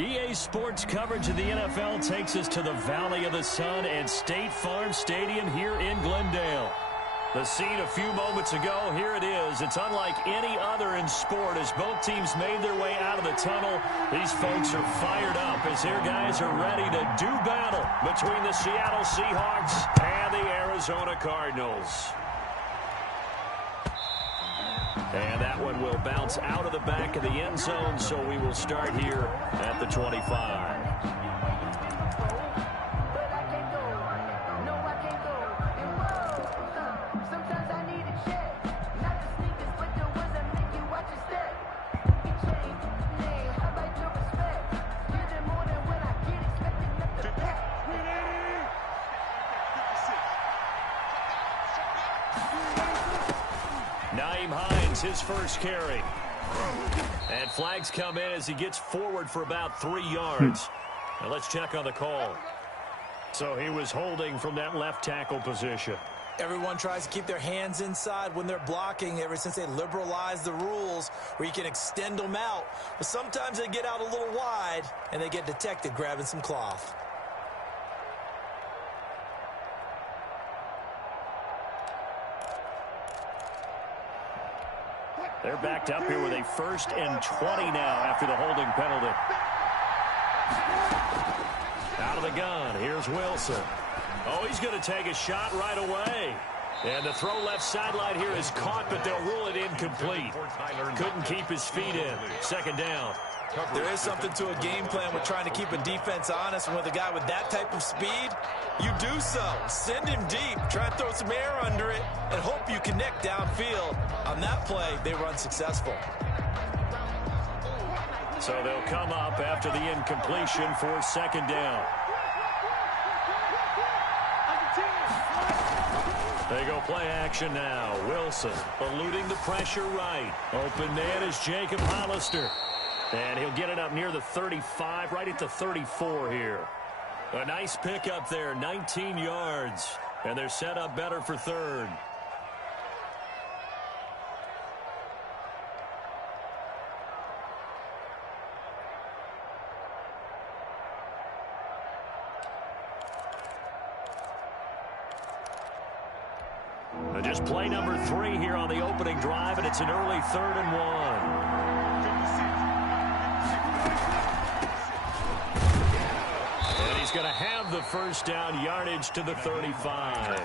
EA Sports coverage of the NFL takes us to the Valley of the Sun and State Farm Stadium here in Glendale. The scene a few moments ago, here it is. It's unlike any other in sport as both teams made their way out of the tunnel. These folks are fired up as their guys are ready to do battle between the Seattle Seahawks and the Arizona Cardinals. And that one will bounce out of the back of the end zone, so we will start here at the 25. His first carry. And flags come in as he gets forward for about 3 yards. Now let's check on the call. So he was holding from that left tackle position. Everyone tries to keep their hands inside when they're blocking ever since they liberalized the rules where you can extend them out. But sometimes they get out a little wide and they get detected grabbing some cloth. They're backed up here with a 1st and 20 now after the holding penalty. Out of the gun. Here's Wilson. Oh, he's going to take a shot right away. And the throw left sideline here is caught, but they'll rule it incomplete. Couldn't keep his feet in. 2nd down. There is something to a game plan with trying to keep a defense honest, and with a guy with that type of speed, you do so. Send him deep, try and throw some air under it, and hope you connect downfield. On that play, they were unsuccessful. So they'll come up after the incompletion for 2nd down. They go play action now. Wilson eluding the pressure right. Open man is Jacob Hollister. And he'll get it up near the 35, right at the 34 here. A nice pickup there, 19 yards. And they're set up better for 3rd. Just play number 3 here on the opening drive, and it's an early 3rd and 1. He's going to have the 1st down, yardage to the 35.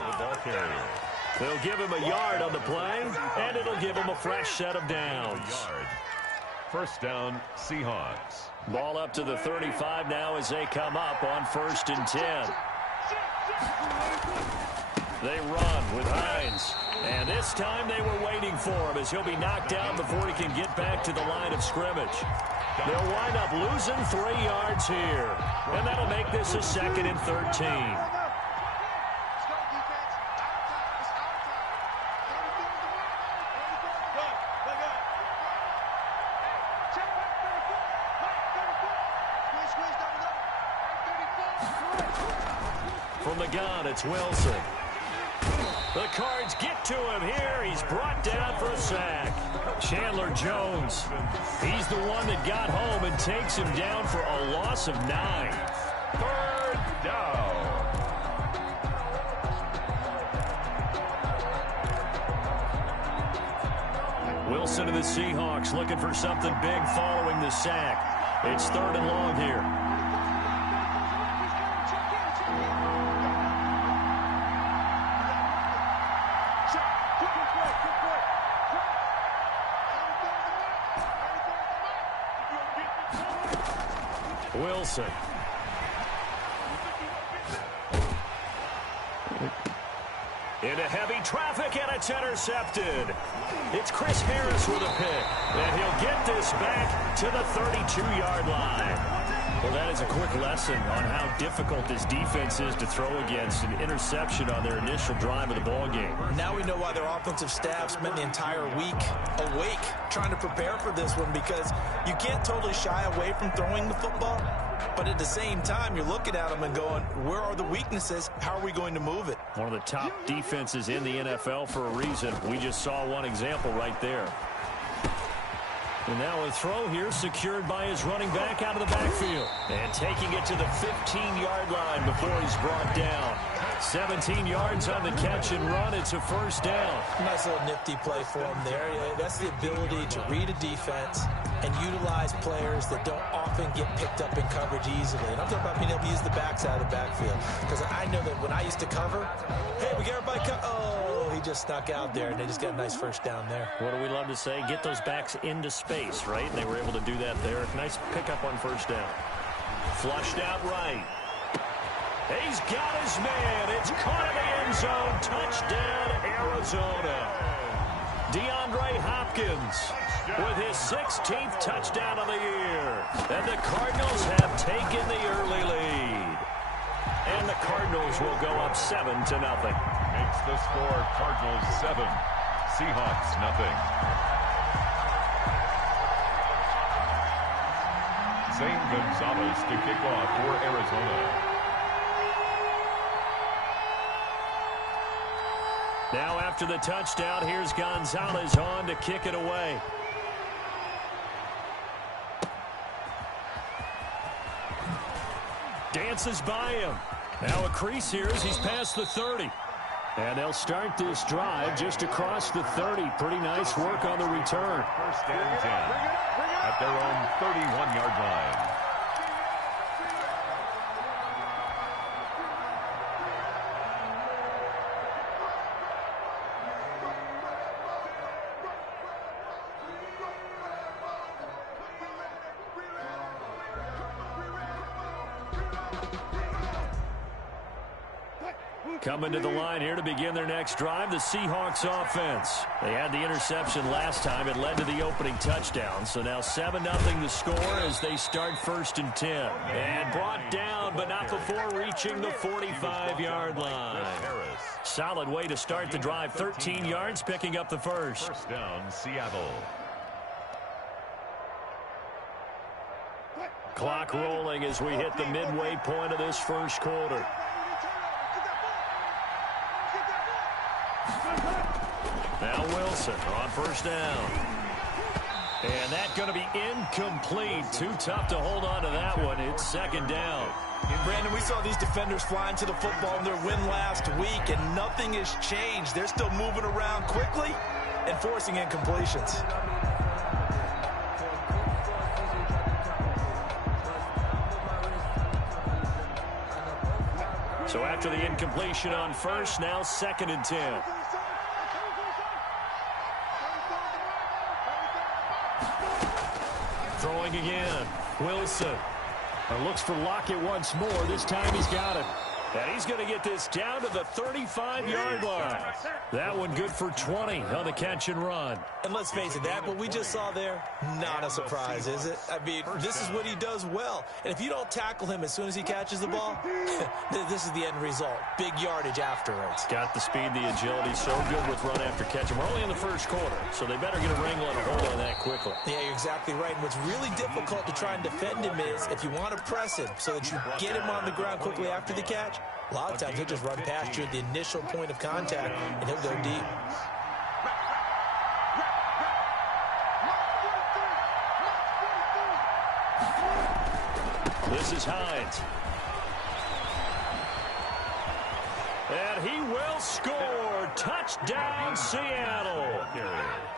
They'll give him a yard on the play, and it'll give him a fresh set of downs. 1st down, Seahawks. Ball up to the 35 now as they come up on 1st and 10. They run with Hines. And this time they were waiting for him as he'll be knocked down before he can get back to the line of scrimmage. They'll wind up losing 3 yards here. And that'll make this a 2nd and 13. From the gun, it's Wilson. The Cards get to him here. He's brought down for a sack. Chandler Jones. He's the one that got home and takes him down for a loss of 9. 3rd down. Wilson and the Seahawks looking for something big following the sack. It's 3rd and long here. Wilson. Into heavy traffic, and it's intercepted. It's Chris Harris with a pick, and he'll get this back to the 32-yard line. Well, that is a quick lesson on how difficult this defense is to throw against. An interception on their initial drive of the ballgame. Now we know why their offensive staff spent the entire week awake trying to prepare for this one, because you can't totally shy away from throwing the football. But at the same time, you're looking at them and going, where are the weaknesses? How are we going to move it? One of the top defenses in the NFL for a reason. We just saw one example right there. And now a throw here secured by his running back out of the backfield. And taking it to the 15-yard line before he's brought down. 17 yards on the catch and run. It's a first down. Nice little nifty play for him there. That's the ability to read a defense and utilize players that don't often get picked up in coverage easily. And I'm talking about being able to use the backs out of the backfield. Because I know that when I used to cover, hey, we got everybody oh, he just snuck out there, and they just got a nice first down there. What do we love to say? Get those backs into space, right? And they were able to do that there. Nice pickup on first down. Flushed out right. He's got his man. It's caught in the end zone. Touchdown, Arizona. DeAndre Hopkins with his 16th touchdown of the year. And the Cardinals have taken the early lead. And the Cardinals will go up 7-0. Makes the score Cardinals 7, Seahawks nothing. Zane Gonzalez to kick off for Arizona. Now after the touchdown, here's Gonzalez on to kick it away. Dances by him. Now a crease here as he's past the 30. And they'll start this drive just across the 30. Pretty nice work on the return. First and 10 at their own 31-yard line. Coming to the line here to begin their next drive, the Seahawks offense. They had the interception last time. It led to the opening touchdown. So now 7-0 the score as they start 1st and 10. And brought down, but not before reaching the 45-yard line. Solid way to start the drive. 13 yards, picking up the first. First down, Seattle. Clock rolling as we hit the midway point of this first quarter. Now Wilson on first down. And that's going to be incomplete. Too tough to hold on to that one. It's 2nd down. Brandon, we saw these defenders flying to the football in their win last week, and nothing has changed. They're still moving around quickly and forcing incompletions. So after the incompletion on first, now 2nd and 10. Throwing again. Wilson. Looks for Lockett once more. This time he's got it. And he's going to get this down to the 35-yard line. That one good for 20 on the catch and run. And let's face it, that what we just saw there, not a surprise, is it? I mean, this is what he does well. And if you don't tackle him as soon as he catches the ball, this is the end result. Big yardage afterwards. Got the speed, the agility, so good with run after catch. And we're only in the first quarter, so they better get a wrangle and a hold on that quickly. Yeah, you're exactly right. And what's really difficult to try and defend him is if you want to press him so that you get him on the ground quickly after the catch, a lot of times he'll just run past you at the initial point of contact, and he'll go deep. This is Hines. And he will score. Touchdown, Seattle.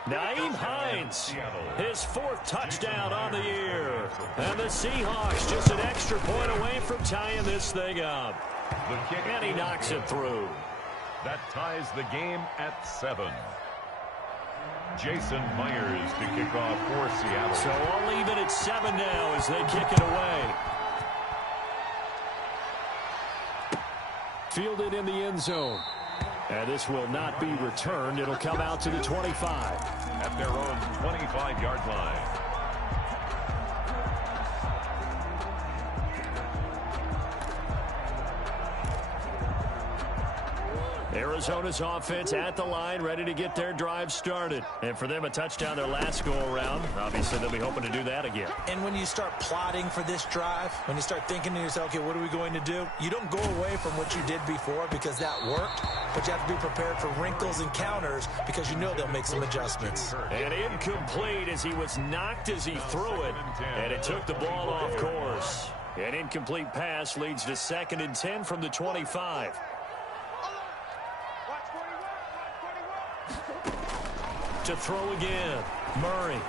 Naeem Hines, his 4th touchdown on the year. And the Seahawks just an extra point away from tying this thing up. And he knocks it through. That ties the game at 7. Jason Myers to kick off for Seattle. So all even at 7 now as they kick it away. Fielded in the end zone. And this will not be returned. It'll come out to the 25. At their own 25-yard line. Arizona's offense at the line, ready to get their drive started. And for them, a touchdown their last go-around. Obviously, they'll be hoping to do that again. And when you start plotting for this drive, when you start thinking to yourself, okay, what are we going to do? You don't go away from what you did before because that worked, but you have to be prepared for wrinkles and counters because you know they'll make some adjustments. And incomplete as he was knocked as he threw it, and it took the ball off course. An incomplete pass leads to 2nd and 10 from the 25. To throw again, Murray.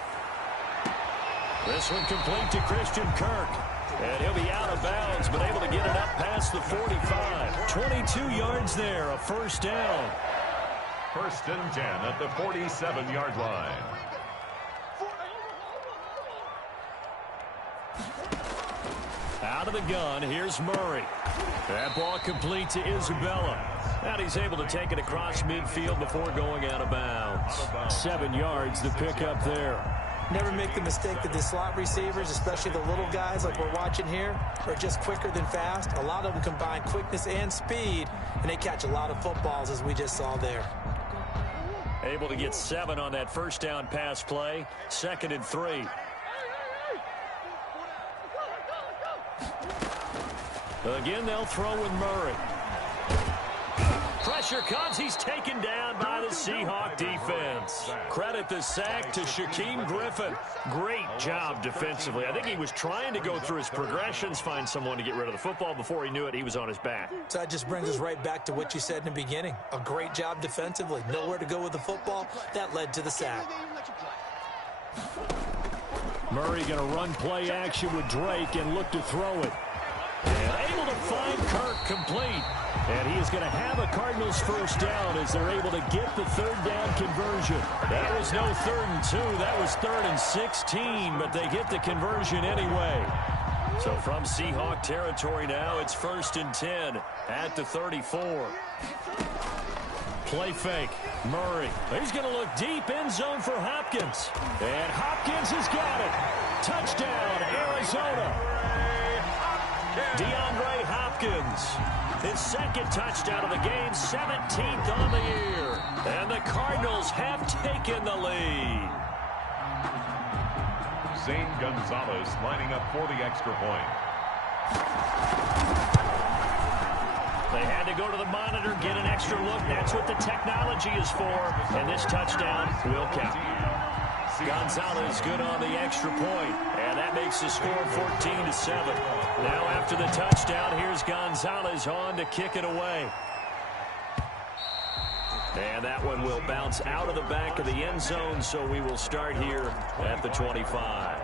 This one complete to Christian Kirk. And he'll be out of bounds, but able to get it up past the 45. 22 yards there, a first down. 1st and 10 at the 47-yard line. Out of the gun, here's Murray. That ball complete to Isabella. And he's able to take it across midfield before going out of bounds. 7 yards to pick up there. Never make the mistake that the slot receivers, especially the little guys like we're watching here, are just quicker than fast. A lot of them combine quickness and speed, and they catch a lot of footballs, as we just saw there. Able to get 7 on that first down pass play. 2nd and 3. Again, they'll throw with Murray. Pressure comes. He's taken down by the Seahawk defense. Credit the sack to Shaquem Griffin. Great job defensively. I think he was trying to go through his progressions, find someone to get rid of the football. Before he knew it, he was on his back. So that just brings us right back to what you said in the beginning. A great job defensively. Nowhere to go with the football. That led to the sack. Murray going to run play action with Drake and look to throw it. And able to find Kirk complete. And he is going to have a Cardinals first down as they're able to get the 3rd down conversion. That was no 3rd and 2. That was 3rd and 16, but they get the conversion anyway. So from Seahawk territory now, it's 1st and 10 at the 34. Play fake. Murray. He's going to look deep end zone for Hopkins. And Hopkins has got it. Touchdown, Arizona. DeAndre Hopkins, his 2nd touchdown of the game, 17th on the year. And the Cardinals have taken the lead. Zane Gonzalez lining up for the extra point. They had to go to the monitor, get an extra look. That's what the technology is for. And this touchdown will count. Gonzalez good on the extra point, and that makes the score 14-7. Now after the touchdown, here's Gonzalez on to kick it away. And that one will bounce out of the back of the end zone, so we will start here at the 25.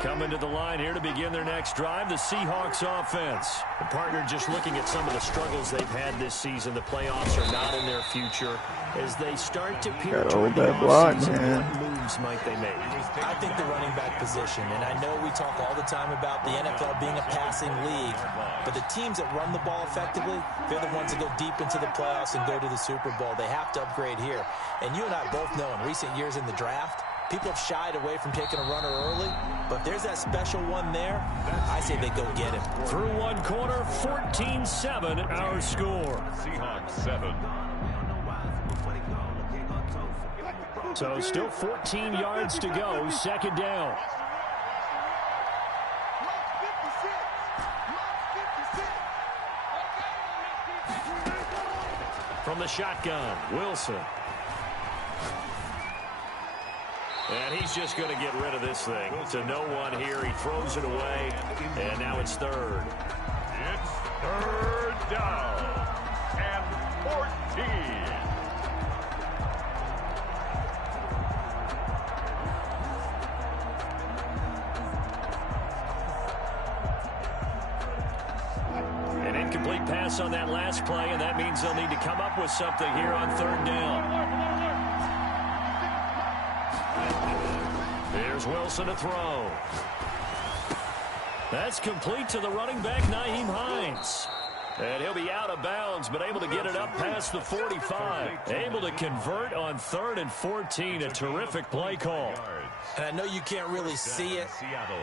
Coming to the line here to begin their next drive, the Seahawks offense. The partner just looking at some of the struggles they've had this season. The playoffs are not in their future. As they start to peer toward the offseason, what moves might they make? I think the running back position, and I know we talk all the time about the NFL being a passing league, but the teams that run the ball effectively, they're the ones that go deep into the playoffs and go to the Super Bowl. They have to upgrade here. And you and I both know in recent years in the draft, people have shied away from taking a runner early, but there's that special one there. I say they go get him. Through one quarter, 14-7 our score. Seahawks 7. So still 14 yards to go, 2nd down. From the shotgun, Wilson. And he's just going to get rid of this thing. To no one here. He throws it away. And now it's 3rd. It's 3rd down and 14. An incomplete pass on that last play, and that means they'll need to come up with something here on 3rd down. Here's Wilson to throw. That's complete to the running back, Nyheim Hines. And he'll be out of bounds, but able to get it up past the 45. Able to convert on 3rd and 14. A terrific play call. And I know you can't really see it,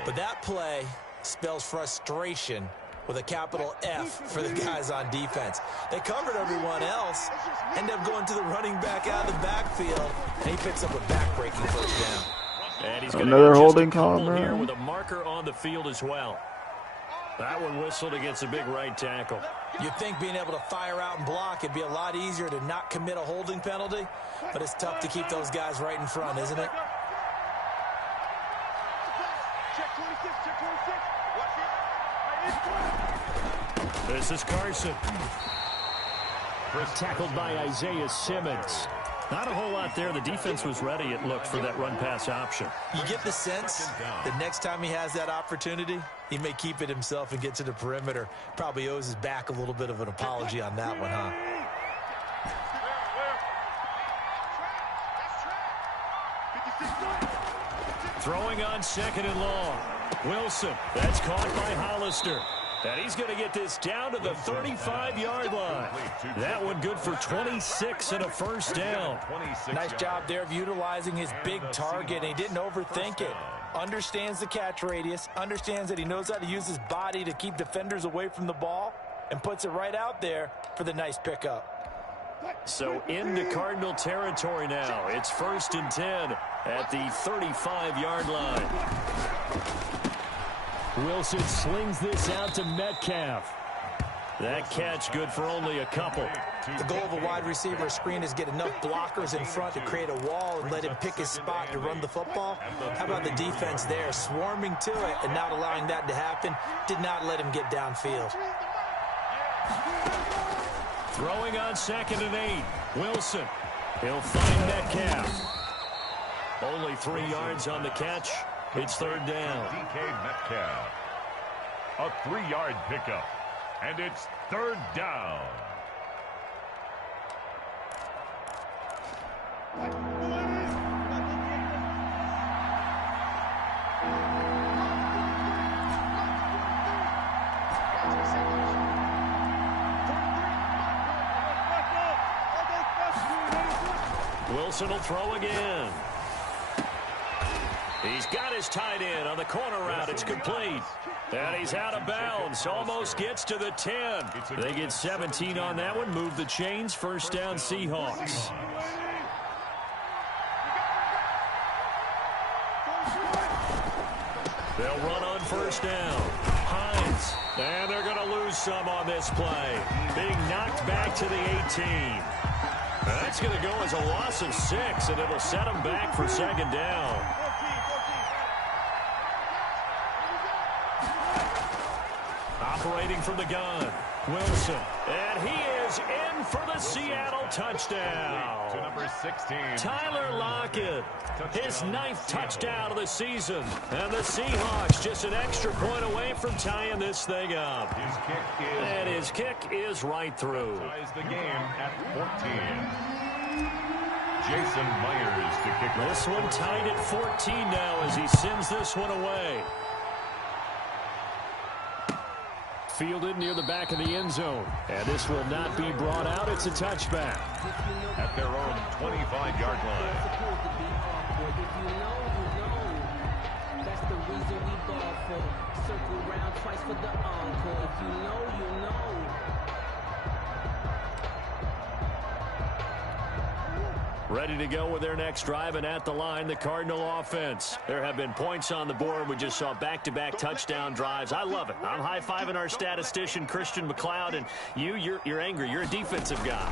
but that play spells frustration with a capital F for the guys on defense. They covered everyone else, end up going to the running back out of the backfield, and he picks up a back-breaking first down. And he's Another holding call, here bro. with a marker on the field as well. That one whistled against a big right tackle. You'd think being able to fire out and block, it'd be a lot easier to not commit a holding penalty, but it's tough to keep those guys right in front, isn't it? This is Carson. Tackled by Isaiah Simmons. Not a whole lot there. The defense was ready, it looked, for that run-pass option. You get the sense that next time he has that opportunity, he may keep it himself and get to the perimeter. Probably owes his back a little bit of an apology on that one, huh? Throwing on 2nd and long. Wilson. That's caught by Hollister. And he's going to get this down to the 35-yard line. That one good for 26 and a first down. Nice job there of utilizing his big target, and he didn't overthink it. Understands the catch radius, understands that he knows how to use his body to keep defenders away from the ball, and puts it right out there for the nice pickup. So into Cardinal territory now. It's 1st and 10 at the 35-yard line. Wilson slings this out to Metcalf. That catch good for only a couple. The goal of a wide receiver screen is get enough blockers in front to create a wall and let him pick his spot to run the football. How about the defense there, swarming to it and not allowing that to happen? Did not let him get downfield. Throwing on 2nd and 8. Wilson. He'll find Metcalf. Only 3 yards on the catch. It's 3rd down. DK Metcalf. A 3-yard pickup. And it's 3rd down. Wilson will throw again. He's got his tight end on the corner route. It's complete. And he's out of bounds. Almost gets to the 10. They get 17 on that one. Move the chains. First down, Seahawks. They'll run on first down. Hines. And they're going to lose some on this play. Being knocked back to the 18. That's going to go as a loss of 6, and it'll set them back for 2nd down. Operating from the gun, Wilson. And he is in for the Seattle touchdown. To number 16. Tyler Lockett, his 9th touchdown of the season. And the Seahawks just an extra point away from tying this thing up. His kick is right through. Ties the game at 14. Jason Myers to kick. This one tied at 14 now as he sends this one away. Fielded near the back of the end zone. And this will not be brought out. It's a touchback. At their own 25-yard line. That's the reason we ball for. Circle round twice for the encore. If you know, you know. Ready to go with their next drive, and at the line, the Cardinal offense. There have been points on the board. We just saw back-to-back touchdown drives. I love it. I'm high-fiving our statistician, Christian McLeod, and you're angry. You're a defensive guy.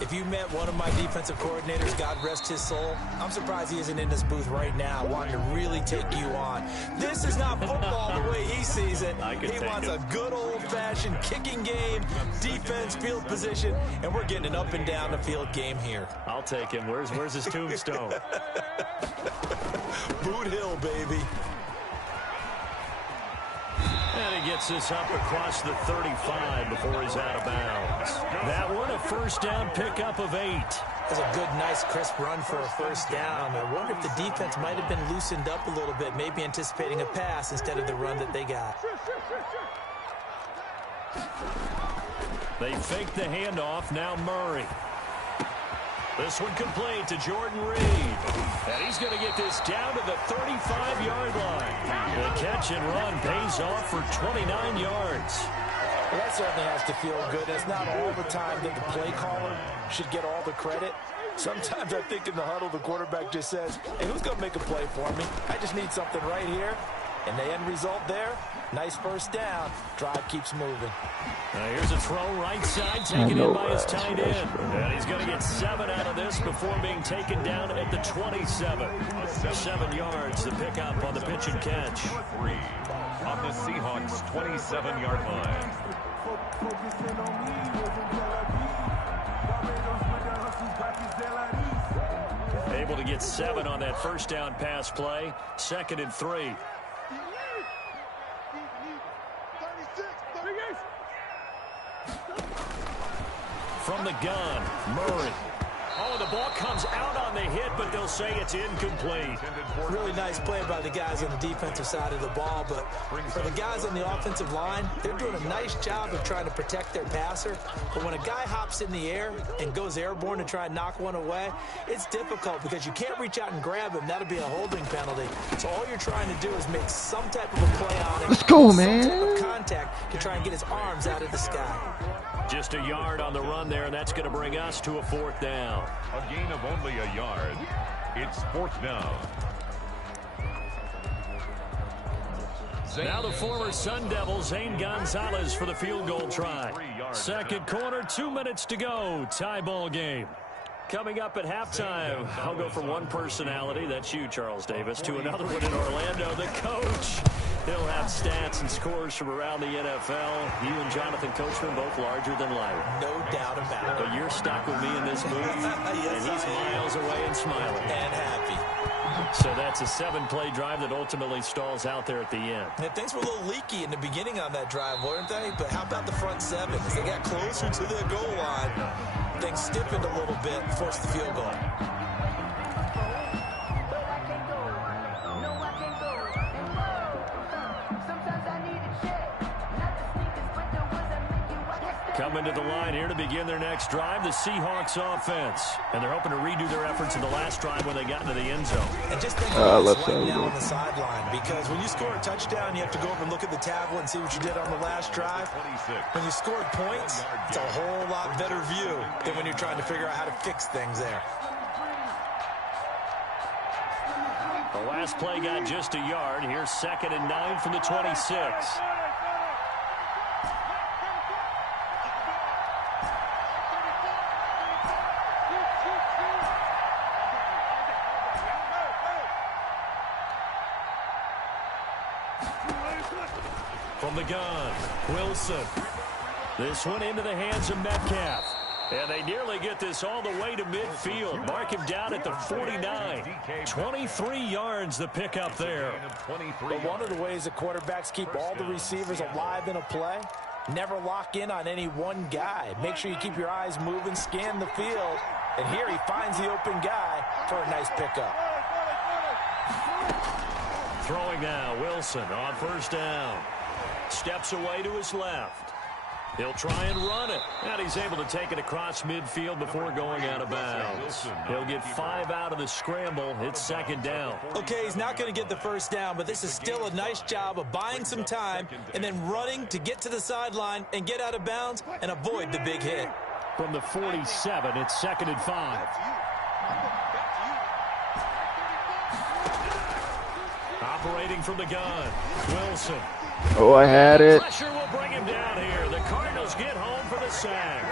If you met one of my defensive coordinators, God rest his soul, I'm surprised he isn't in this booth right now wanting to really take you on. This is not football the way he sees it. He wants a good old-fashioned kicking game, defense, field position, and we're getting an up-and-down-the-field game here. I'll take him. Where's his tombstone? Boot Hill, baby. And he gets this up across the 35 before he's out of bounds. That one, a first down pickup of 8. That's a good, nice, crisp run for a first down. I wonder if the defense might have been loosened up a little bit, maybe anticipating a pass instead of the run that they got. They fake the handoff. Now Murray. This one complete to Jordan Reed. And he's going to get this down to the 35-yard line. The catch and run pays off for 29 yards. Well, that certainly has to feel good. It's not all the time that the play caller should get all the credit. Sometimes I think in the huddle, the quarterback just says, hey, who's going to make a play for me? I just need something right here. And the end result there, nice first down. Drive keeps moving. Here's a throw right side, taken in by his tight end. And he's going to get 7 out of this before being taken down at the 27. 7 yards, the pickup on the pitch and catch. 3 on the Seahawks' 27-yard line. Able to get 7 on that first down pass play. 2nd and 3. From the gun, Murray. Oh, the ball comes out on the hit, but they'll say it's incomplete. Really nice play by the guys on the defensive side of the ball, but for the guys on the offensive line, they're doing a nice job of trying to protect their passer. But when a guy hops in the air and goes airborne to try and knock one away, it's difficult because you can't reach out and grab him. That'll be a holding penalty. So all you're trying to do is make some type of a play on him. Let's go, man. Some type of contact to try and get his arms out of the sky. Just a yard on the run there, and that's going to bring us to a 4th down. A gain of only a yard. It's 4th down. Now the former Sun Devil, Zane Gonzalez, for the field goal try. 2nd quarter, 2 minutes to go. Tie ball game. Coming up at halftime, I'll go from one personality, that's you, Charles Davis, to another one in Orlando, the coach. He'll have stats and scores from around the NFL. You and Jonathan Coachman both larger than life. No doubt about it. But you're stuck with me in this booth, Yes, and he's miles away and smiling. And happy. So that's a 7-play drive that ultimately stalls out there at the end. And things were a little leaky in the beginning on that drive, weren't they? But how about the front 7? As they got closer to the goal line, things stiffened a little bit and forced the field goal. Coming to the line here to begin their next drive, the Seahawks offense. And they're hoping to redo their efforts in the last drive when they got into the end zone. And just think left right side, now on the sideline, because when you score a touchdown, you have to go over and look at the tablet and see what you did on the last drive. When you scored points, it's a whole lot better view than when you're trying to figure out how to fix things there. The last play got just a yard. Here's 2nd and 9 from the 26. From the gun, Wilson. This one into the hands of Metcalf. And they nearly get this all the way to midfield. Mark him down at the 49. 23 yards the pickup there. But one of the ways that quarterbacks keep all the receivers alive in a play, never lock in on any one guy. Make sure you keep your eyes moving, scan the field. And here he finds the open guy for a nice pickup. Throwing now, Wilson on 1st down. Steps away to his left. He'll try and run it. And he's able to take it across midfield before going out of bounds. He'll get 5 out of the scramble. It's 2nd down. Okay, he's not going to get the first down, but this is still a nice job of buying some time and then running to get to the sideline and get out of bounds and avoid the big hit. From the 47, it's 2nd and 5. Operating from the gun, Wilson. Oh, I had it. Pressure will bring him down here. The Cardinals get home for the sack.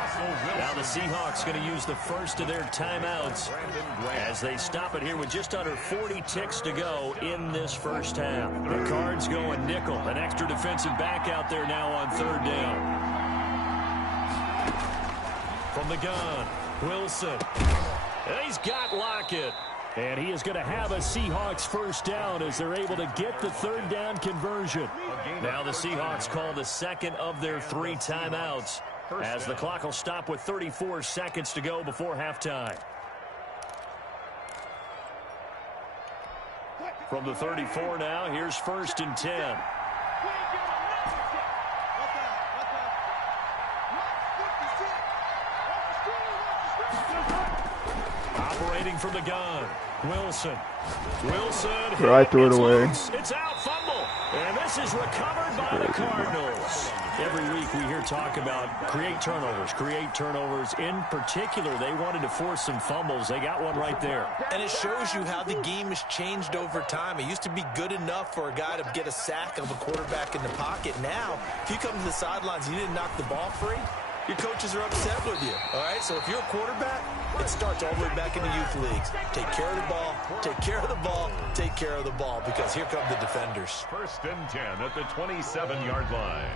Now the Seahawks going to use the first of their timeouts as they stop it here with just under 40 ticks to go in this first half. The Cards going nickel. An extra defensive back out there now on 3rd down. From the gun, Wilson. And he's got Lockett. And he is going to have a Seahawks first down as they're able to get the 3rd down conversion. Now the Seahawks call the 2nd of their 3 timeouts as the clock will stop with 34 seconds to go before halftime. From the 34 now, here's 1st and 10. Operating from the gun, Wilson. I threw it away. It's out, fumble. And this is recovered by the Cardinals. Every week we hear talk about create turnovers. In particular, they wanted to force some fumbles. They got one right there. And it shows you how the game has changed over time. It used to be good enough for a guy to get a sack of a quarterback in the pocket. Now, if you come to the sidelines and you didn't knock the ball free, your coaches are upset with you. All right, so if you're a quarterback, it starts all the way back in the youth leagues. Take care of the ball, take care of the ball, take care of the ball, because here come the defenders. 1st and 10 at the 27-yard line.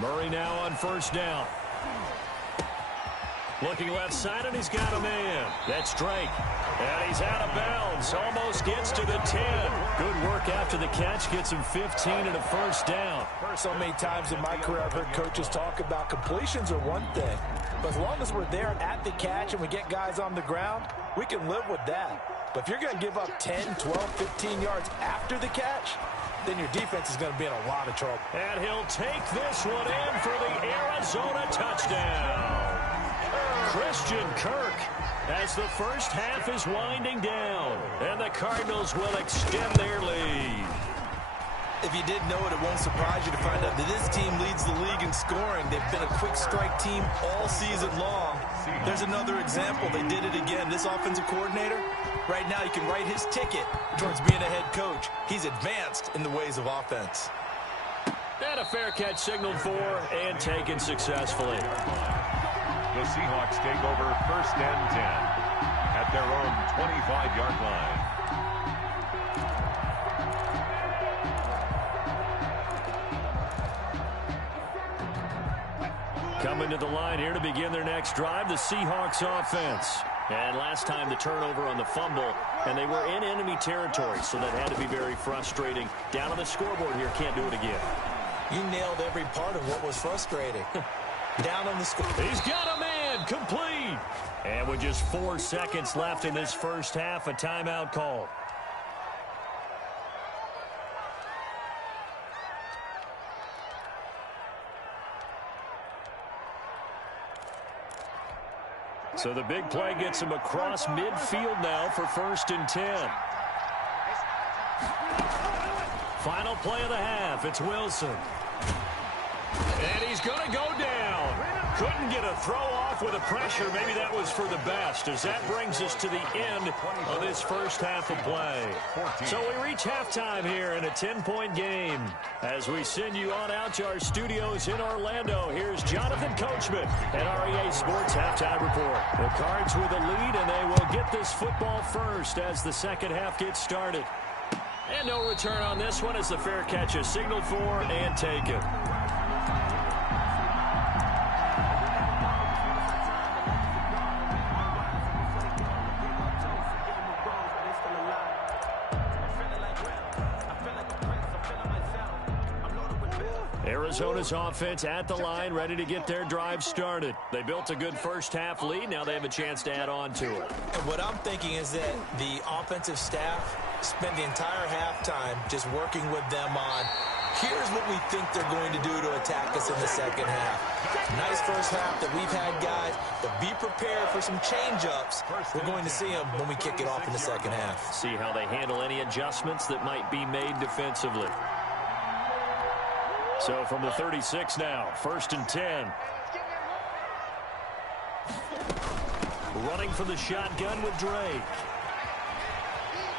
Murray now on 1st down. Looking left side, and he's got a man. That's Drake. And he's out of bounds. Almost gets to the 10. Good work after the catch. Gets him 15 and a 1st down. So many times in my career I've heard coaches talk about completions are one thing. But as long as we're there at the catch and we get guys on the ground, we can live with that. But if you're going to give up 10, 12, 15 yards after the catch, then your defense is going to be in a lot of trouble. And he'll take this one in for the Arizona touchdown. Christian Kirk as the first half is winding down, and the Cardinals will extend their lead. If you didn't know it, it won't surprise you to find out that this team leads the league in scoring. They've been a quick strike team all season long. There's another example. They did it again. This offensive coordinator, right now you can write his ticket towards being a head coach. He's advanced in the ways of offense. And a fair catch signaled for and taken successfully. The Seahawks take over 1st and 10 at their own 25-yard line. Coming to the line here to begin their next drive, the Seahawks offense. And last time the turnover on the fumble, and they were in enemy territory, so that had to be very frustrating. Down on the scoreboard here, can't do it again. You nailed every part of what was frustrating. Down on the score. He's got a man, complete. And with just 4 seconds left in this first half, a timeout call. So the big play gets him across midfield now for 1st and 10. Final play of the half. It's Wilson. And he's going to go down. Couldn't get a throw off with the pressure. Maybe that was for the best, as that brings us to the end of this first half of play. So we reach halftime here in a 10-point game. As we send you on out to our studios in Orlando, here's Jonathan Coachman at REA Sports Halftime Report. The Cards with a lead, and they will get this football first as the second half gets started. And no return on this one as the fair catch is signaled for and taken. Arizona's offense at the line, ready to get their drive started. They built a good first half lead. Now they have a chance to add on to it. And what I'm thinking is that the offensive staff spent the entire halftime just working with them on, here's what we think they're going to do to attack us in the second half. Nice first half that we've had, guys, but be prepared for some change-ups. We're going to see them when we kick it off in the second half. See how they handle any adjustments that might be made defensively. So from the 36 now, 1st and 10. Running for the shotgun with Drake.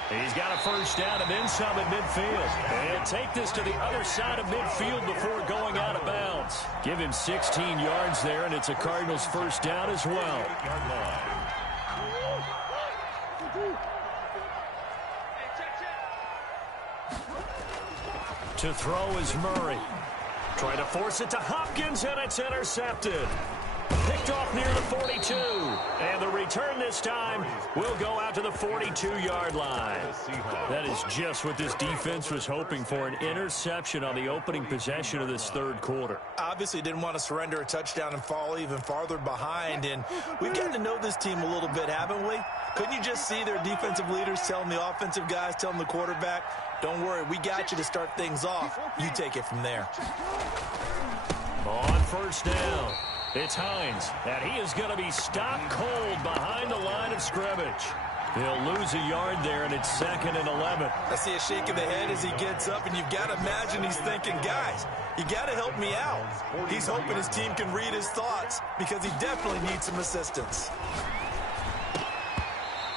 He's got a first down and then some at midfield. And take this to the other side of midfield before going out of bounds. Give him 16 yards there, and it's a Cardinals first down as well. To throw is Murray. Trying to force it to Hopkins, and it's intercepted. Picked off near the 42. And the return this time will go out to the 42-yard line. That is just what this defense was hoping for, an interception on the opening possession of this third quarter. Obviously didn't want to surrender a touchdown and fall even farther behind. And we've gotten to know this team a little bit, haven't we? Couldn't you just see their defensive leaders telling the offensive guys, telling the quarterback, don't worry, we got you to start things off. You take it from there. On first down. It's Hines, and he is going to be stopped cold behind the line of scrimmage. He'll lose a yard there, and it's 2nd and 11. I see a shake of the head as he gets up, and you've got to imagine he's thinking, guys, you got to help me out. He's hoping his team can read his thoughts because he definitely needs some assistance.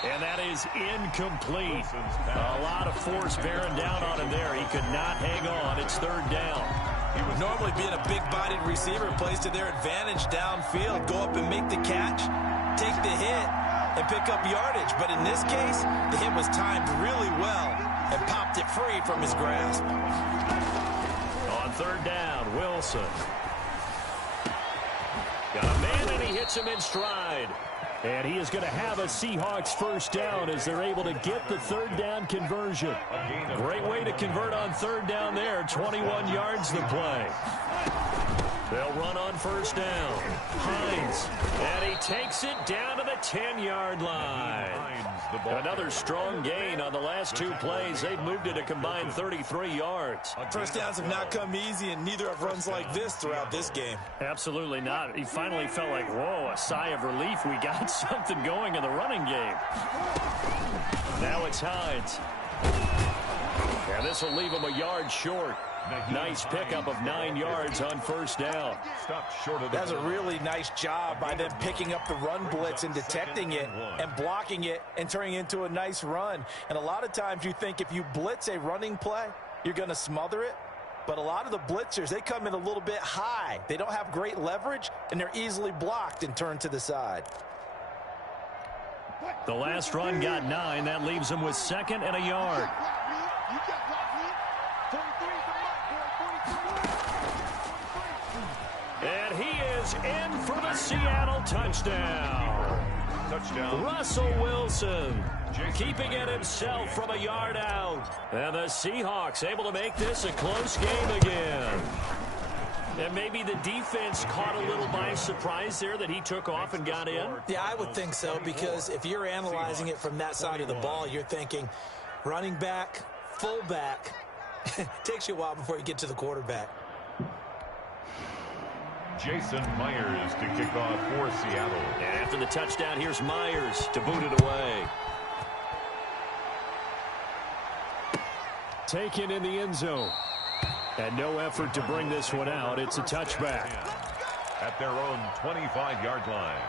And that is incomplete. A lot of force bearing down on him there. He could not hang on. It's 3rd down. He would normally being a big-bodied receiver plays to their advantage downfield. Go up and make the catch, take the hit, and pick up yardage. But in this case, the hit was timed really well and popped it free from his grasp. On 3rd down, Wilson. Got a man, and he hits him in stride. And he is going to have a Seahawks 1st down as they're able to get the 3rd down conversion. Great way to convert on 3rd down there. 21 yards to play. They'll run on 1st down. Hines. And he takes it down to the 10-yard line. Another strong gain on the last 2 plays. They've moved it a combined 33 yards. 1st downs have not come easy, and neither have runs like this throughout this game. Absolutely not. He finally felt like, whoa, a sigh of relief. We got something going in the running game. Now it's Hines. And this will leave him a yard short. Nice pickup of 9 yards on 1st down. That's a really nice job by them picking up the run blitz and detecting it and blocking it and turning it into a nice run. And a lot of times you think if you blitz a running play, you're going to smother it. But a lot of the blitzers, they come in a little bit high. They don't have great leverage, and they're easily blocked and turned to the side. The last run got 9. That leaves him with 2nd and a yard. And he is in for the Seattle touchdown. Russell Wilson keeping it himself from a yard out. And the Seahawks able to make this a close game again. And maybe the defense caught a little by surprise there that he took off and got in. Yeah, I would think so, because if you're analyzing it from that side of the ball, you're thinking running back, fullback. Takes you a while before you get to the quarterback. Jason Myers to kick off for Seattle. And after the touchdown, here's Myers to boot it away. Taken in the end zone. And no effort to bring this one out. It's a touchback. At their own 25-yard line.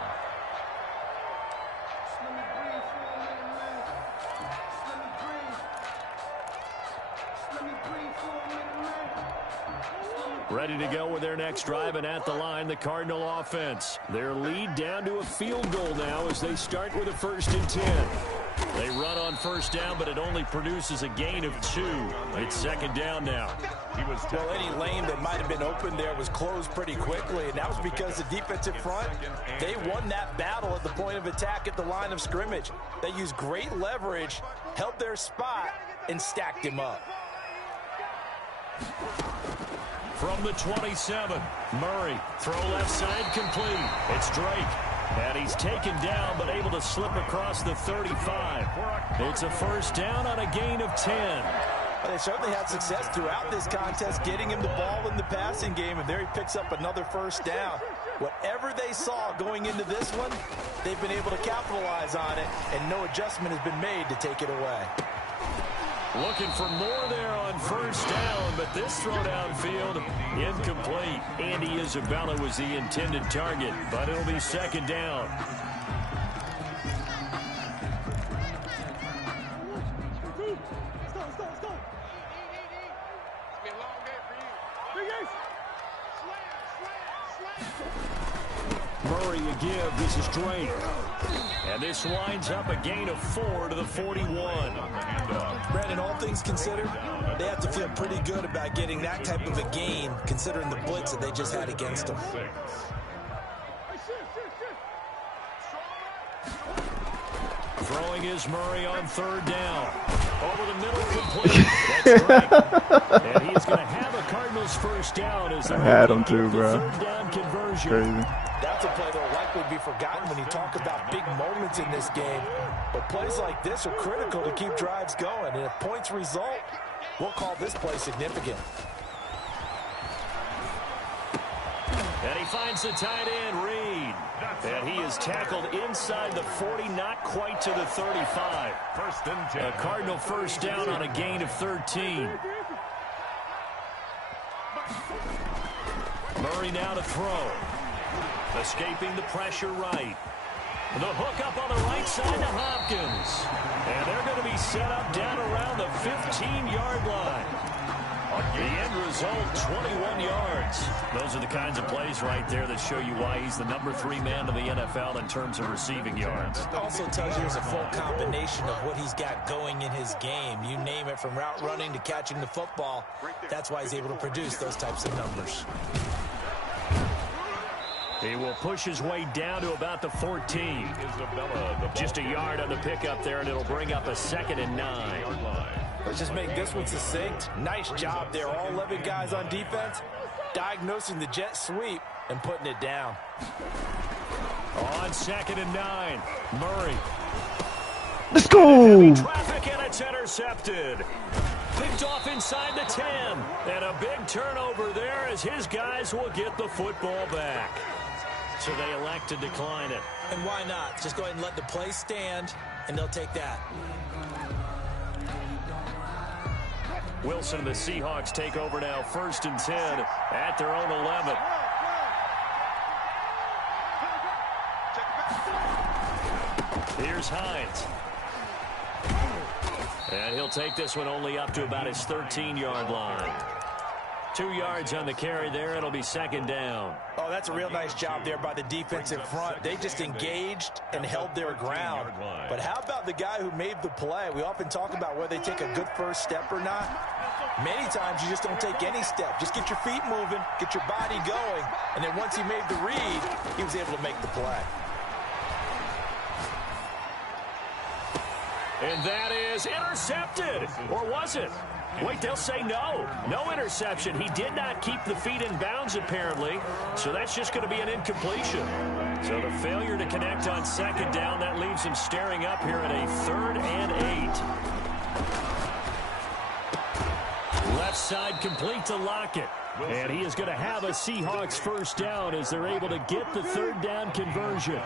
Ready to go with their next drive, and at the line, the Cardinal offense. Their lead down to a field goal now as they start with a 1st and 10. They run on 1st down, but it only produces a gain of 2. It's 2nd down now. Well, any lane that might have been open there was closed pretty quickly, and that was because the defensive front, they won that battle at the point of attack at the line of scrimmage. They used great leverage, held their spot, and stacked him up. From the 27, Murray, throw left side complete. It's Drake. And he's taken down, but able to slip across the 35. It's a 1st down on a gain of 10. Well, they certainly had success throughout this contest, getting him the ball in the passing game, and there he picks up another 1st down. Whatever they saw going into this one, they've been able to capitalize on it, and no adjustment has been made to take it away. Looking for more there on 1st down, but this throw downfield, incomplete. Andy Isabella was the intended target, but it'll be 2nd down. Murray a give. This is Drake. And this winds up a gain of 4 to the 41. Brandon, all things considered, they have to feel pretty good about getting that type of a gain, considering the blitz that they just had against them. Throwing is Murray on 3rd down. Over the middle, complete. That's Drake. And he's going to have a Cardinals 1st down. As I had him too, bro. 3rd down conversion. Crazy. That's a play that will likely be forgotten when you talk about big moments in this game. But plays like this are critical to keep drives going. And if points result, we'll call this play significant. And he finds the tight end, Reed. And he is tackled inside the 40, not quite to the 35. First and 10. A Cardinal first down on a gain of 13. Murray now to throw. Escaping the pressure right. The hook up on the right side to Hopkins. And they're going to be set up down around the 15-yard line. The end result, 21 yards. Those are the kinds of plays right there that show you why he's the number 3 man of the NFL in terms of receiving yards. It also tells you there's a full combination of what he's got going in his game. You name it, from route running to catching the football. That's why he's able to produce those types of numbers. He will push his way down to about the 14. Just a yard on the pickup there, and it'll bring up a 2nd and 9. Let's just make this one succinct. Nice job there. All 11 guys on defense diagnosing the jet sweep and putting it down. On 2nd and 9, Murray. Let's go! Traffic, and it's intercepted. Picked off inside the 10. And a big turnover there as his guys will get the football back. So they elect to decline it. And why not? Just go ahead and let the play stand, and they'll take that. Wilson and the Seahawks take over now, 1st and 10 at their own 11. Here's Hines. And he'll take this one only up to about his 13-yard line. 2 yards on the carry there. It'll be 2nd down. Oh, that's a real nice job there by the defensive front. They just engaged and held their ground. But how about the guy who made the play? We often talk about whether they take a good first step or not. Many times you just don't take any step. Just get your feet moving, get your body going, and then once he made the read, he was able to make the play. And that is intercepted. Or was it? Wait, they'll say no. No interception. He did not keep the feet in bounds, apparently. So that's just going to be an incompletion. So the failure to connect on 2nd down, that leaves him staring up here at a 3rd and 8. Left side complete to Lockett. And he is going to have a Seahawks first down as they're able to get the 3rd down conversion.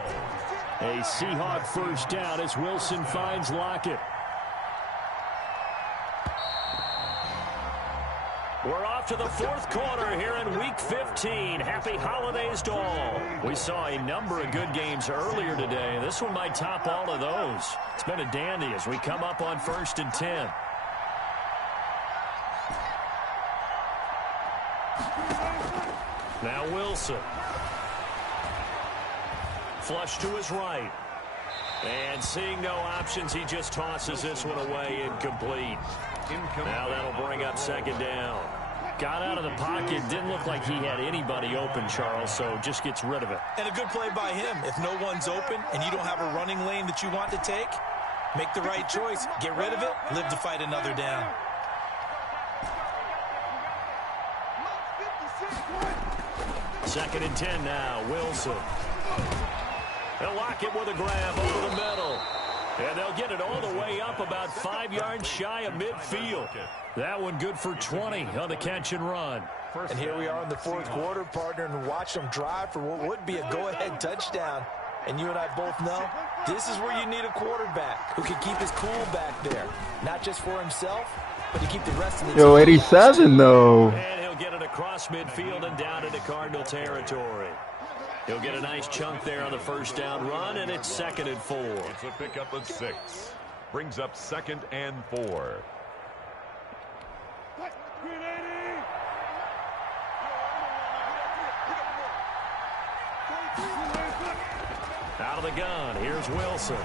A Seahawk first down as Wilson finds Lockett. We're off to the 4th quarter here in Week 15. Happy holidays to all. We saw a number of good games earlier today. This one might top all of those. It's been a dandy as we come up on 1st and 10. Now Wilson. Flush to his right. And seeing no options, he just tosses this one away incomplete. Now that'll bring up 2nd down. Got out of the pocket. Didn't look like he had anybody open, Charles, so just gets rid of it. And a good play by him. If no one's open and you don't have a running lane that you want to take, make the right choice. Get rid of it. Live to fight another down. Second and 10 now. Wilson. They'll lock it with a grab over the middle. And they'll get it all the way up about 5 yards shy of midfield. That one good for 20 on the catch and run. And here we are in the 4th quarter, partner, and watch them drive for what would be a go-ahead touchdown. And you and I both know this is where you need a quarterback who can keep his cool back there. Not just for himself, but to keep the rest of the team. Yo, 87 though. And he'll get it across midfield and down into Cardinal territory. He'll get a nice chunk there on the first down run, and it's 2nd and 4. It's a pickup of 6. Brings up 2nd and 4. Out of the gun, here's Wilson.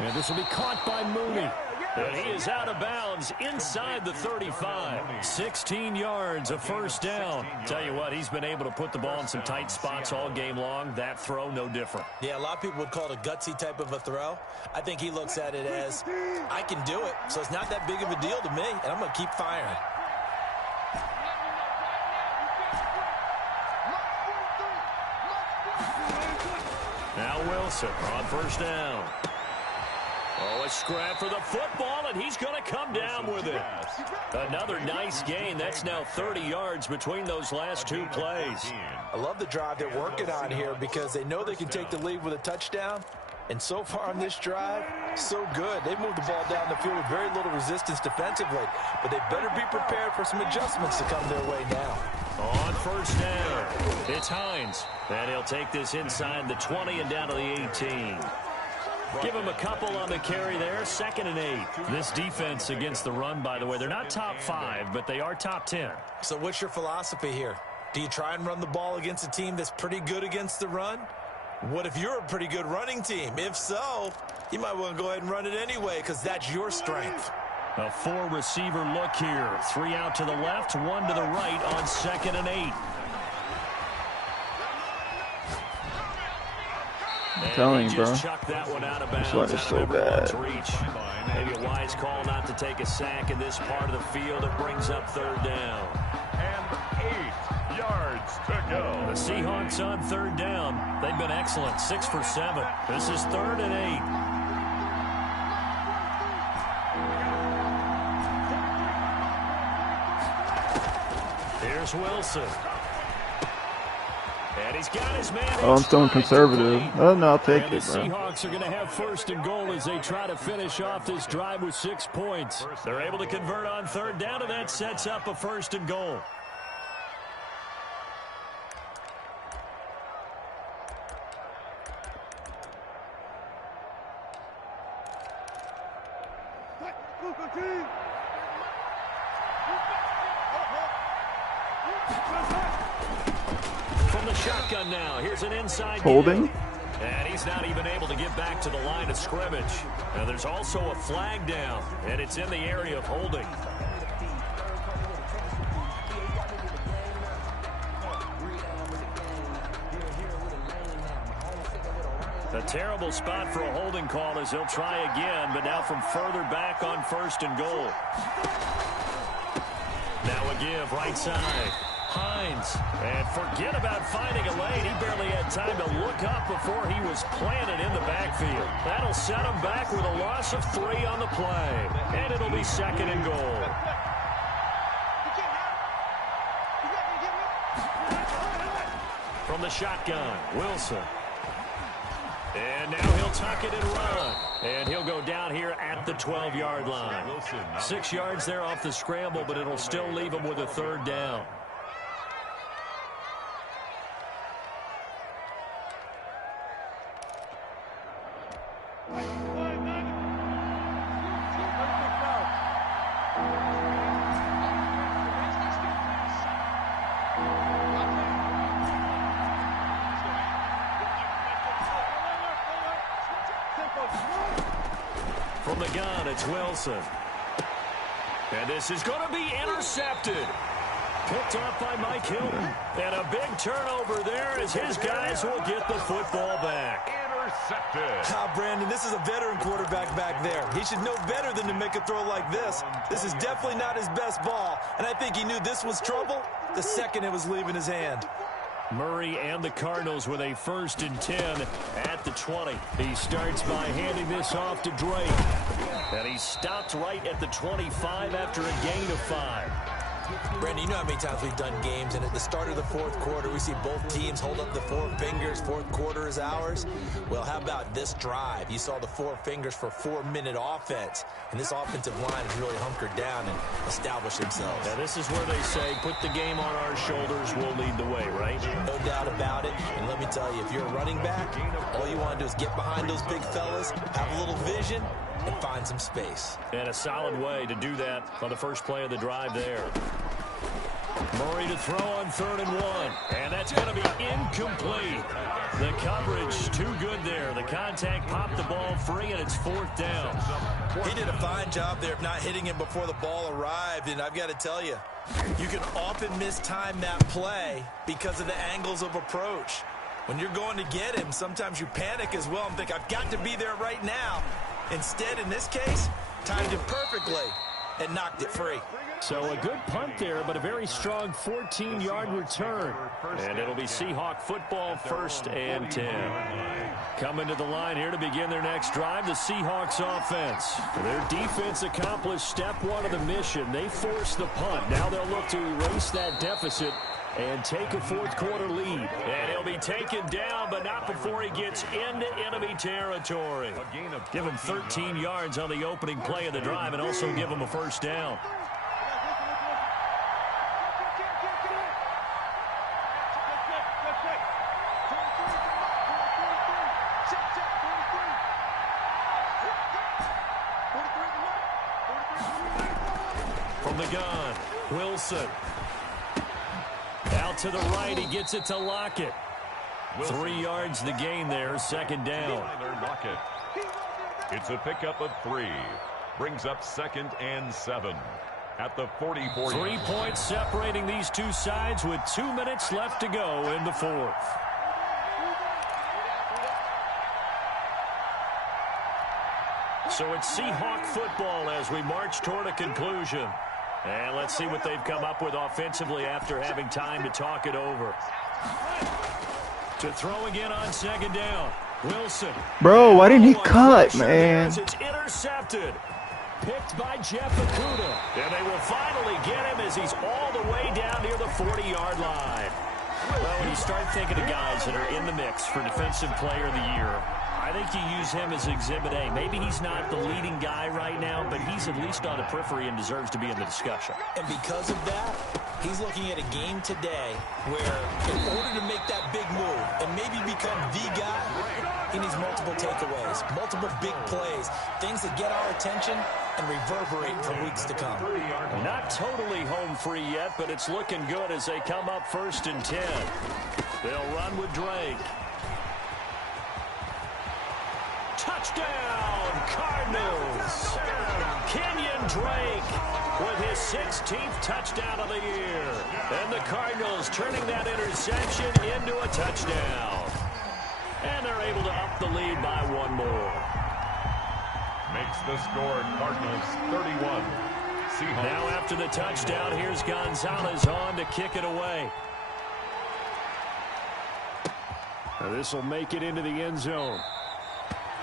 And this will be caught by Mooney. And he is out of bounds inside the 35. 16 yards, a first down. Tell you what, he's been able to put the ball in some tight spots all game long. That throw, no different. Yeah, a lot of people would call it a gutsy type of a throw. I think he looks at it as, I can do it, so it's not that big of a deal to me, and I'm going to keep firing. Now Wilson on first down. Oh, a scrap for the football, and he's going to come down with it. Another nice gain. That's now 30 yards between those last two plays. I love the drive they're working on here because they know they can take the lead with a touchdown. And so far on this drive, so good. They've moved the ball down the field with very little resistance defensively. But they better be prepared for some adjustments to come their way now. On first down, it's Hines. And he'll take this inside the 20 and down to the 18. Give him a couple on the carry there. 2nd and 8. This defense against the run, by the way, they're not top 5, but they are top 10. So what's your philosophy here? Do you try and run the ball against a team that's pretty good against the run? What if you're a pretty good running team? If so, you might want to go ahead and run it anyway because that's your strength. A 4-receiver look here. 3 out to the left, 1 to the right on 2nd and 8. I'm telling you, bro. That one out of bounds. This one is so bad. Maybe a wise call not to take a sack in this part of the field. It brings up 3rd down. And 8 yards to go. The Seahawks on 3rd down. They've been excellent. 6 for 7. This is 3rd and 8. Here's Wilson. And he's got his man. Oh, I'm still conservative. Oh, no, I'll take it, The bro. Seahawks are going to have 1st and goal as they try to finish off this drive with 6 points. They're able to convert on 3rd down, and that sets up a 1st and goal. From the shotgun now, here's an inside Holding. give. And he's not even able to get back to the line of scrimmage. Now there's also a flag down, and it's in the area of holding. A terrible spot for a holding call as he'll try again, but now from further back on 1st and goal. Now a give, right side. Hines. And forget about finding a lane. He barely had time to look up before he was planted in the backfield. That'll set him back with a loss of 3 on the play. And it'll be 2nd and goal. From the shotgun, Wilson. And now he'll tuck it and run. And he'll go down here at the 12-yard line. 6 yards there off the scramble, but it'll still leave him with a 3rd down. From the gun, it's Wilson. And this is going to be intercepted. Picked off by Mike Hilton. And a big turnover there as his guys will get the football back. Intercepted. Brandon, this is a veteran quarterback back there. He should know better than to make a throw like this. This is definitely not his best ball. And I think he knew this was trouble the second it was leaving his hand. Murray and the Cardinals with a 1st and 10 at the 20. He starts by handing this off to Drake. And he stopped right at the 25 after a gain of 5. Brandon, you know how many times we've done games, and at the start of the 4th quarter, we see both teams hold up the 4 fingers. 4th quarter is ours. Well, how about this drive? You saw the 4 fingers for 4-minute offense, and this offensive line has really hunkered down and established themselves. Now, this is where they say, put the game on our shoulders, we'll lead the way, right? No doubt about it, and let me tell you, if you're a running back, all you want to do is get behind those big fellas, have a little vision, and find some space. And a solid way to do that on the first play of the drive there. Murray to throw on 3rd and 1. And that's going to be incomplete. The coverage too good there. The contact popped the ball free, and it's 4th down. He did a fine job there of not hitting him before the ball arrived. And I've got to tell you, you can often mistime that play because of the angles of approach. When you're going to get him, sometimes you panic as well and think, I've got to be there right now. Instead, in this case, timed it perfectly and knocked it free. So a good punt there, but a very strong 14-yard return. And it'll be Seahawk football, 1st and 10. Coming to the line here to begin their next drive, the Seahawks offense. Their defense accomplished step 1 of the mission. They forced the punt. Now they'll look to erase that deficit and take a 4th quarter lead. And he'll be taken down, but not before he gets into enemy territory. Give him 13 yards on the opening play of the drive and also give him a 1st down. From the gun, Wilson. Out to the right, he gets it to Lockett. 3 yards the gain there, 2nd down. It's a pickup of 3. Brings up 2nd and 7 at the 44. 3 points separating these two sides with 2 minutes left to go in the 4th. So it's Seahawk football as we march toward a conclusion. And let's see what they've come up with offensively after having time to talk it over. To throw again on 2nd down. Wilson. Bro, why didn't he cut, man? It's intercepted. Picked by Jeff Okudah. And they will finally get him as he's all the way down near the 40-yard line. Well, when you start thinking of guys that are in the mix for Defensive Player of the Year, I think you use him as Exhibit A. Maybe he's not the leading guy right now, but he's at least on the periphery and deserves to be in the discussion. And because of that, he's looking at a game today where in order to make that big move and maybe become the guy, he needs multiple takeaways, multiple big plays, things that get our attention and reverberate for weeks to come. Not totally home free yet, but it's looking good as they come up 1st and 10. They'll run with Drake. Touchdown, Cardinals. Kenyon Drake with his 16th touchdown of the year. And the Cardinals turning that interception into a touchdown. And they're able to up the lead by 1 more. Makes the score Cardinals 31. Seahawks. Now after the touchdown, here's Gonzalez on to kick it away. Now this will make it into the end zone.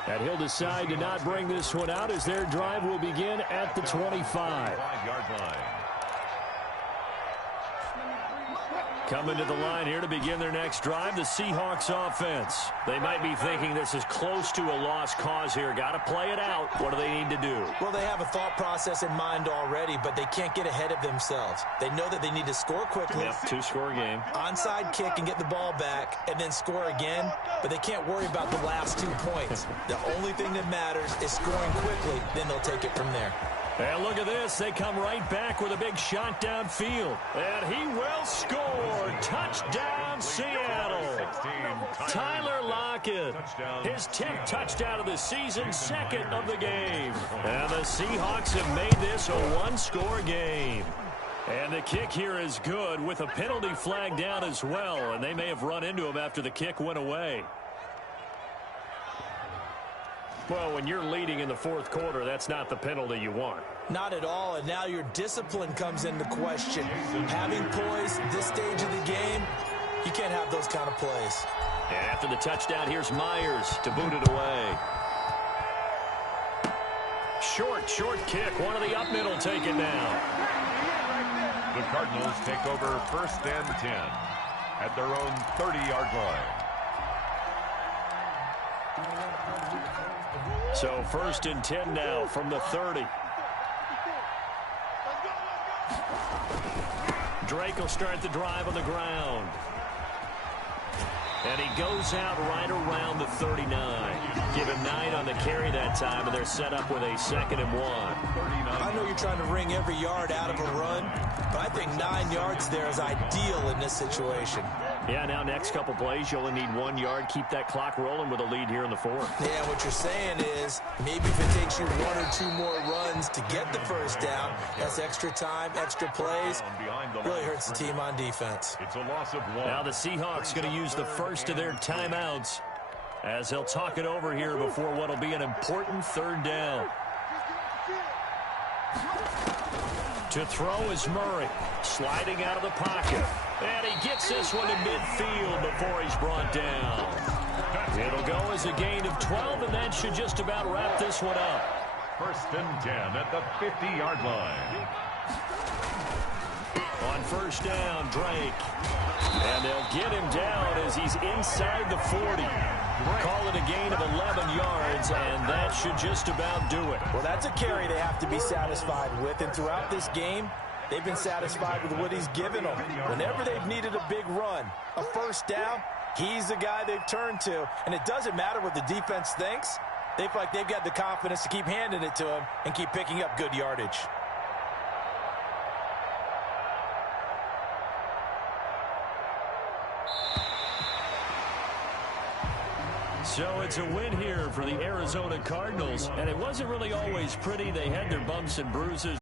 And he'll decide to not bring this one out as their drive will begin at the 25. 5-yard line. Coming to the line here to begin their next drive, the Seahawks offense. They might be thinking this is close to a lost cause here. Got to play it out. What do they need to do? Well, they have a thought process in mind already, but they can't get ahead of themselves. They know that they need to score quickly. Yep, 2-score game. Onside kick and get the ball back and then score again, but they can't worry about the last 2 points. The only thing that matters is scoring quickly, then they'll take it from there. And look at this. They come right back with a big shot downfield. And he will score. Touchdown, Seattle. Tyler Lockett. His 10th touchdown of the season, 2nd of the game. And the Seahawks have made this a 1-score game. And the kick here is good with a penalty flag down as well. And they may have run into him after the kick went away. Well, when you're leading in the 4th quarter, that's not the penalty you want. Not at all, and now your discipline comes into question. Having poise this stage of the game, you can't have those kind of plays. And after the touchdown, here's Myers to boot it away. Short kick. One of the up middle taken down. The Cardinals take over 1st and 10 at their own 30-yard line. So 1st and 10 now from the 30. Drake will start the drive on the ground. And he goes out right around the 39. Give him 9 on the carry that time, and they're set up with a 2nd and 1. I know you're trying to wring every yard out of a run, but I think 9 yards there is ideal in this situation. Yeah, now next couple plays, you only need 1 yard. Keep that clock rolling with a lead here in the 4th. Yeah, what you're saying is maybe if it takes you 1 or 2 more runs to get the 1st down, that's extra time, extra plays. Really hurts the team on defense. It's a loss of 1. Now the Seahawks going to use the first of their timeouts as they'll talk it over here before what will be an important 3rd down. To throw is Murray, sliding out of the pocket. And he gets this one to midfield before he's brought down. It'll go as a gain of 12, and that should just about wrap this one up. 1st and 10 at the 50-yard line. On 1st down, Drake. And they'll get him down as he's inside the 40. Call it a gain of 11 yards, and that should just about do it. Well, that's a carry they have to be satisfied with, and throughout this game, they've been satisfied with what he's given them. Whenever they've needed a big run, a 1st down, he's the guy they've turned to. And it doesn't matter what the defense thinks. They feel like they've got the confidence to keep handing it to him and keep picking up good yardage. So it's a win here for the Arizona Cardinals, and it wasn't really always pretty. They had their bumps and bruises.